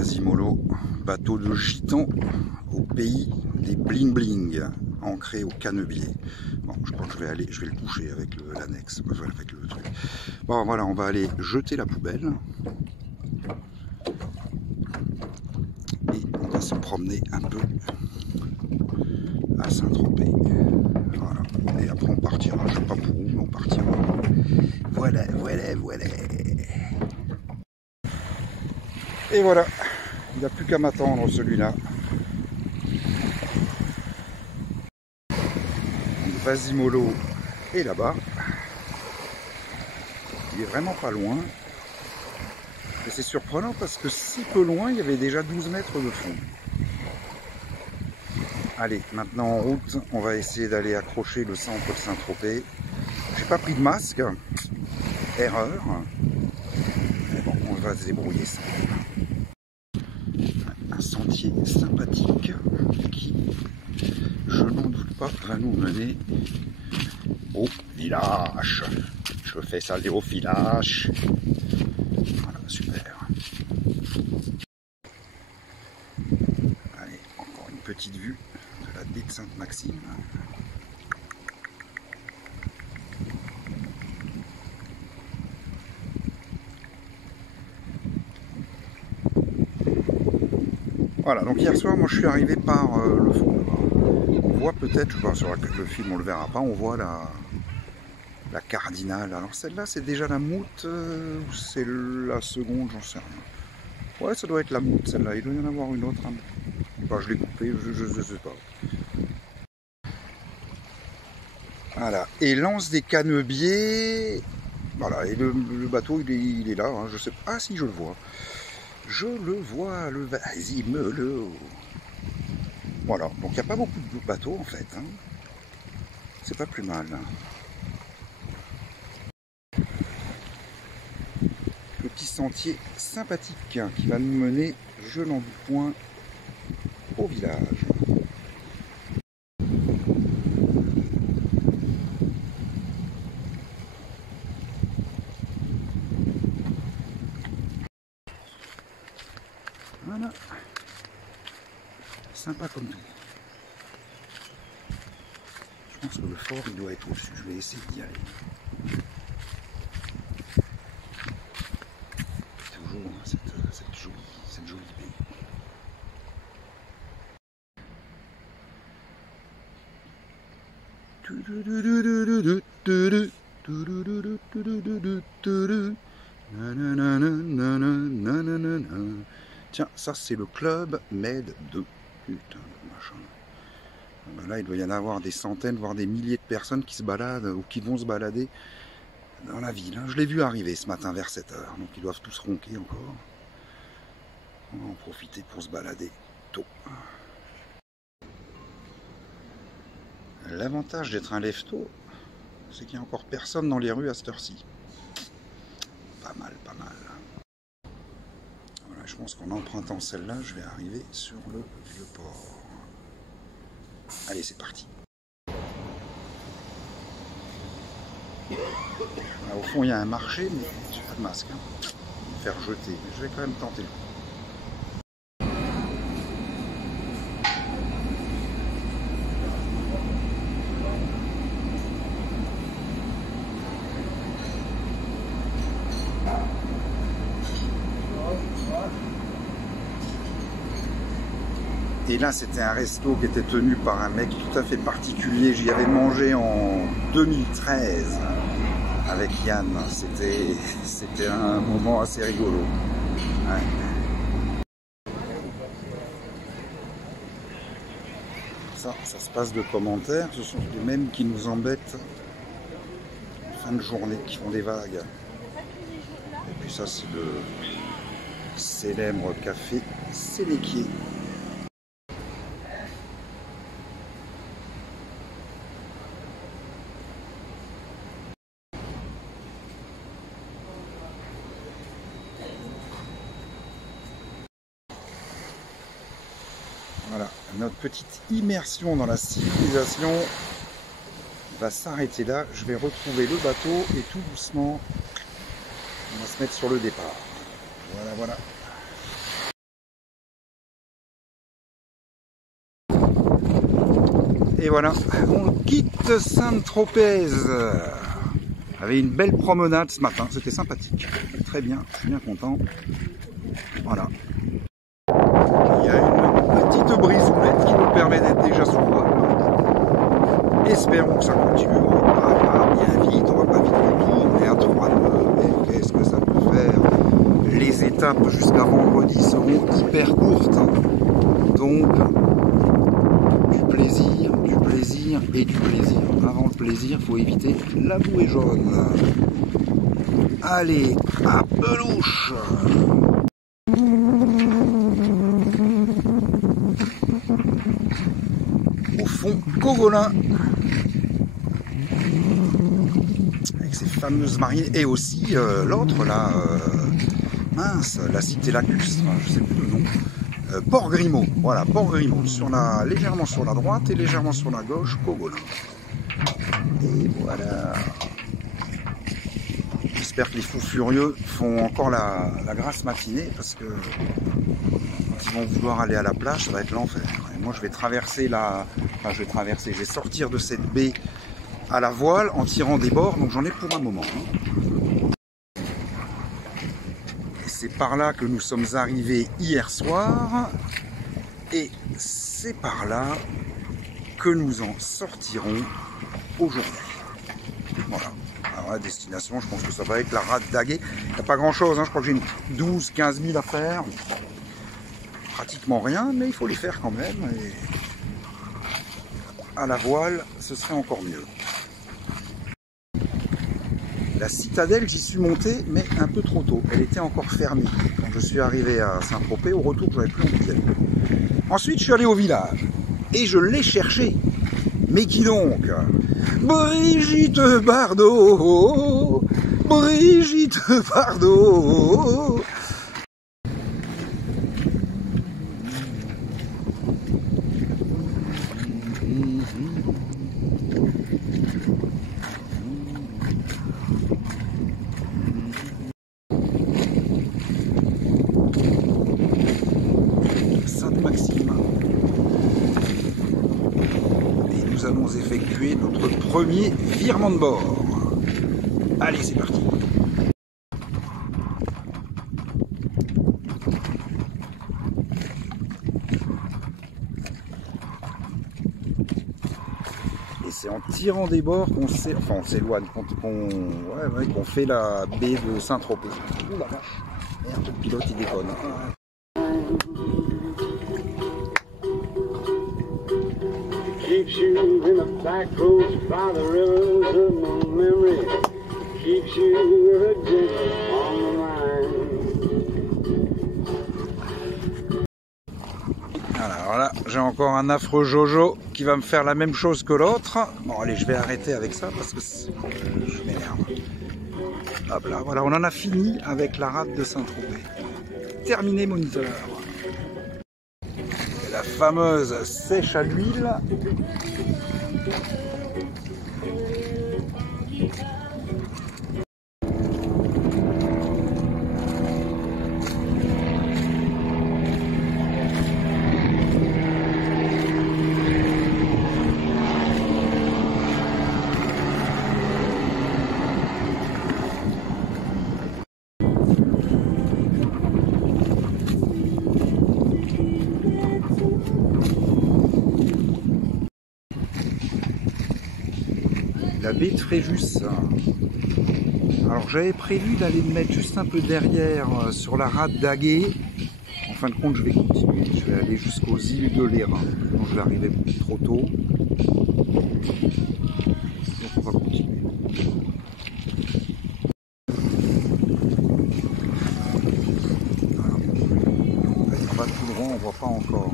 Vasimolo, bateau de gitan au pays des bling bling, ancré au Canebier. Bon, je crois que je vais le coucher avec l'annexe, avec le truc. Bon, voilà, on va aller jeter la poubelle. Et on va se promener un peu à Saint-Tropez. Voilà. Et après on partira, je sais pas pour où, mais on partira. Voilà, voilà, voilà. Et voilà, il n'a plus qu'à m'attendre celui-là. Vasimolo est là-bas. Il est vraiment pas loin. Et c'est surprenant parce que si peu loin, il y avait déjà 12 mètres de fond. Allez, maintenant en route, on va essayer d'aller accrocher le centre de Saint-Tropez. J'ai pas pris de masque. Erreur. Mais bon, on va se débrouiller ça. Un sentier sympathique qui, je n'en doute pas, va nous mener au village. Je fais ça au village. Voilà, super. Allez, encore une petite vue de la baie de Sainte-Maxime. Voilà, donc hier soir, moi je suis arrivé par le fond. On voit peut-être, sur le film on le verra pas, on voit la cardinale. Alors celle-là, c'est déjà la Moute ou c'est la seconde, j'en sais rien. Ouais, ça doit être la Moute, celle-là. Il doit y en avoir une autre. Hein. Enfin, je l'ai coupée, je sais pas. Voilà, et lance des Canebiers. Voilà, et le bateau, il est là. Hein. Je sais pas. Ah si, je le vois. Je le vois, le Vasimolo. Voilà, donc il n'y a pas beaucoup de bateaux en fait. Hein. C'est pas plus mal. Petit sentier sympathique qui va nous mener, je n'en doute point, au village. Voilà. Sympa comme tout. Je pense que le fort il doit être au-dessus. Je vais essayer d'y aller. Toujours cette jolie baie. Tiens, ça c'est le club Med 2. Putain de machin. Ben là, il doit y en avoir des centaines, voire des milliers de personnes qui se baladent ou qui vont se balader dans la ville. Je l'ai vu arriver ce matin vers 7 h. Donc ils doivent tous ronquer encore. On va en profiter pour se balader tôt. L'avantage d'être un lève-tôt, c'est qu'il n'y a encore personne dans les rues à cette heure-ci. Pas mal, pas mal. Voilà, je pense qu'en empruntant celle-là, je vais arriver sur le vieux port. Allez, c'est parti. Là, au fond, il y a un marché, mais j'ai pas de masque. Hein. Je vais me faire jeter, mais je vais quand même tenter le coup. Et là, c'était un resto qui était tenu par un mec tout à fait particulier. J'y avais mangé en 2013 avec Yann. C'était un moment assez rigolo. Ouais. Ça se passe de commentaires. Ce sont les mêmes qui nous embêtent en fin de journée, qui font des vagues. Et puis ça, c'est le célèbre café Sénéquier. Voilà, notre petite immersion dans la civilisation va s'arrêter là. Je vais retrouver le bateau et tout doucement, on va se mettre sur le départ. Voilà, voilà. Et voilà, on quitte Saint-Tropez. Avait une belle promenade ce matin, c'était sympathique. Très bien, je suis bien content. Voilà. Il y a une petite brisoulette qui nous permet d'être déjà sous voile. Espérons que ça continue. On va pas bien vite, on va pas vite retourner à 3 nœuds. Mais qu'est-ce que ça peut faire? Les étapes jusqu'à vendredi seront hyper courtes. Donc, du plaisir et du plaisir. Avant le plaisir, il faut éviter la bouée jaune. Allez, à pelouche! Au fond, Cogolin, avec ses fameuses marines, et aussi l'autre là, mince, la cité lacustre, je sais plus le nom. Port Grimaud, voilà, Port Grimaud, légèrement sur la droite et légèrement sur la gauche, Cogolin. Et voilà. J'espère que les fous furieux font encore la grasse matinée parce que quand ils vont vouloir aller à la plage, ça va être l'enfer. Et moi, je vais traverser je vais sortir de cette baie à la voile en tirant des bords, donc j'en ai pour un moment. C'est par là que nous sommes arrivés hier soir et c'est par là que nous en sortirons aujourd'hui. Voilà. Alors la destination, je pense que ça va être la rade d'Aguet. Il n'y a pas grand chose, hein. Je crois que j'ai une 12-15 000 à faire. Pratiquement rien, mais il faut les faire quand même. Et à la voile, ce serait encore mieux. La citadelle, j'y suis monté, mais un peu trop tôt. Elle était encore fermée. Quand je suis arrivé à Saint-Tropez, au retour, j'avais plus envie d'y aller. Ensuite, je suis allé au village. Et je l'ai cherché. Mais qui donc? Brigitte Bardot! Brigitte Bardot! Sainte-Maxime. Et nous allons effectuer notre premier virement de bord. Allez, c'est parti. Et c'est en tirant des bords qu'on s'éloigne, qu'on fait la baie de Saint-Tropez. Ouh la vache. Merde, le pilote il déconne. Keeps you in the back roads by the rivers of my memory. Keeps you gentle on the line. Alors là, j'ai encore un affreux Jojo qui va me faire la même chose que l'autre. Bon allez, je vais arrêter avec ça parce que je m'énerve. Hop là, voilà, on en a fini avec la rade de Saint-Tropez. Terminé, moniteur. La fameuse sèche à l'huile. La baie de Fréjus. Alors j'avais prévu d'aller me mettre juste un peu derrière sur la rade d'Aguet. En fin de compte, je vais continuer. Je vais aller jusqu'aux îles de l'Hérin. Donc je vais arriver trop tôt. Donc on va continuer. Voilà. On va tout droit, on voit pas encore.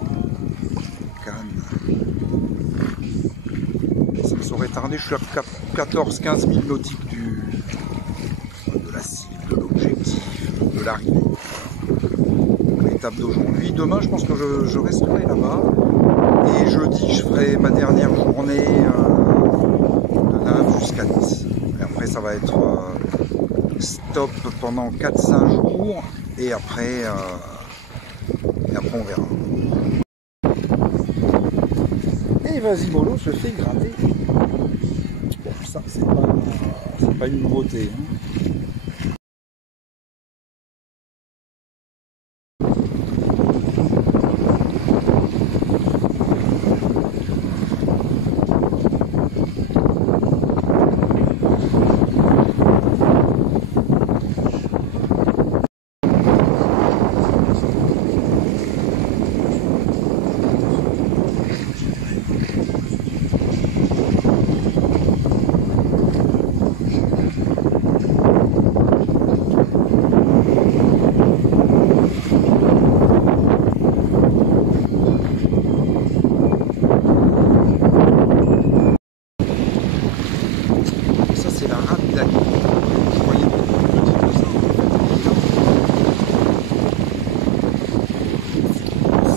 Cannes. Ça me saurait tardé, je suis à 14-15 000 nautiques de la cible, de l'objectif, de l'arrivée. L'étape d'aujourd'hui. Demain, je pense que je resterai là-bas. Et jeudi, je ferai ma dernière journée de Naves jusqu'à Nice. Et après, ça va être stop pendant 4-5 jours. Et après, on verra. Et vas-y mollo se fait gratter. Bon, ça c'est pas une nouveauté. Hein.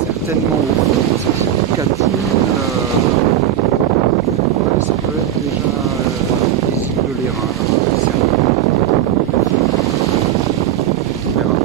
Certainement au fond, parce que c'est Catoul, ça peut être déjà les îles de l'Airain. On verra.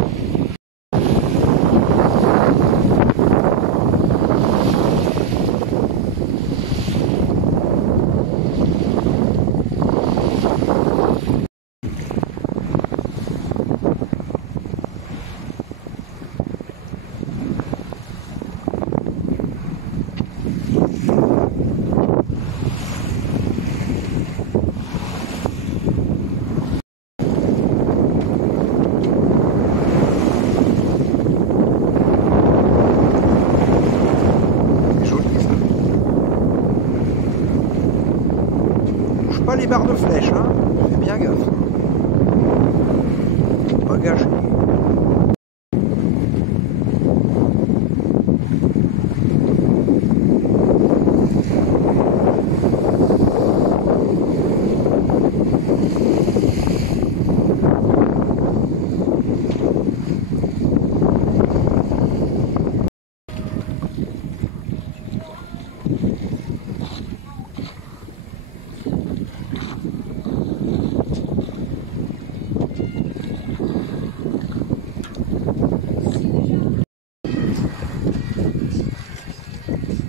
Pas les barres de flèche, hein. Fais bien gaffe. Pas gâché.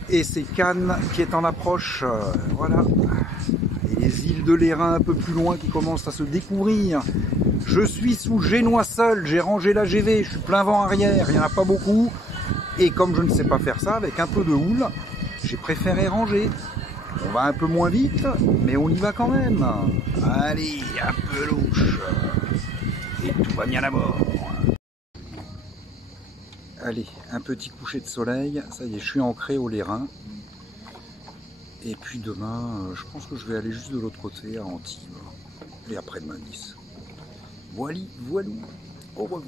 Et c'est Cannes qui est en approche, voilà. Et les îles de l'Airain un peu plus loin qui commencent à se découvrir. Je suis sous Génois seul, j'ai rangé la GV, je suis plein vent arrière, il n'y en a pas beaucoup. Et comme je ne sais pas faire ça, avec un peu de houle, j'ai préféré ranger. On va un peu moins vite, mais on y va quand même. Allez, un peu louche. Et tout va bien d'abord. Allez, un petit coucher de soleil, ça y est, je suis ancré au Lérins. Et puis demain, je pense que je vais aller juste de l'autre côté, à Antibes. Et après-demain, Nice. Voilà, voilou, au revoir.